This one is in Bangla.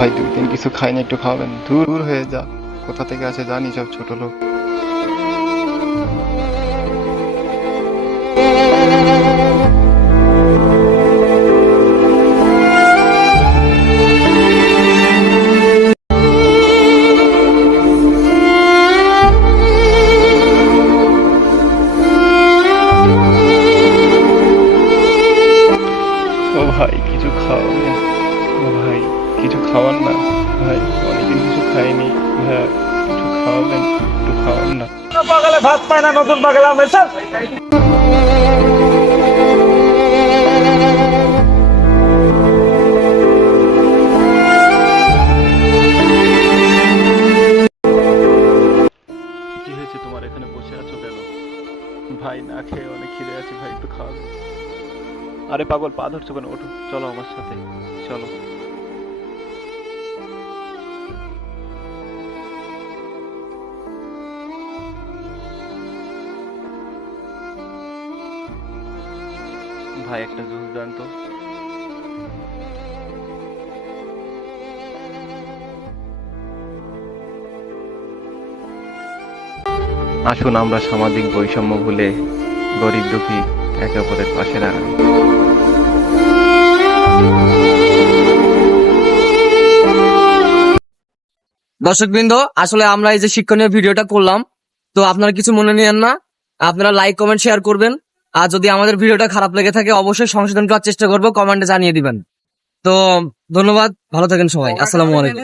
ভাই, দুই দিন কিছু খাইনি একটু খাওয়াবেন। দূর দূর হয়ে যা। কোথা থেকে আসে জানি সব ছোট লোক। ও ভাই, কিছু খাওয়াবেন ও ভাই কিছু খাওয়ান না। ভাই অনেকদিন কিছু খাইনি। ভাই কিছু খাওয়াবেন একটু খাওয়ান না। ভাত পায় না নতুন স্যার কি হয়েছে তোমার? এখানে বসে আছো কেন? ভাই না খেয়ে অনেক খিদে আছে ভাই একটু খাওয়াবে। আরে পাগল পা ধরছো কেন? ওঠো চলো আমার সাথে। চলো। ভাই, একটা জুস দেন তো। আসুন আমরা সামাজিক বৈষম্য ভুলে গরিব দুঃখী একে অপরের পাশে দাঁড়াই। দর্শকবৃন্দ, আসলে আমরা এই যে শিক্ষণীয় ভিডিওটা করলাম, তো আপনারা কিছু মনে নিয়েন না। আপনারা লাইক কমেন্ট শেয়ার করবেন। আর যদি আমাদের ভিডিওটা খারাপ লেগে থাকে অবশ্যই সংশোধন করার চেষ্টা করব কমেন্টে জানিয়ে দিবেন। তো ধন্যবাদ ভালো থাকেন সবাই আসসালামু আলাইকুম।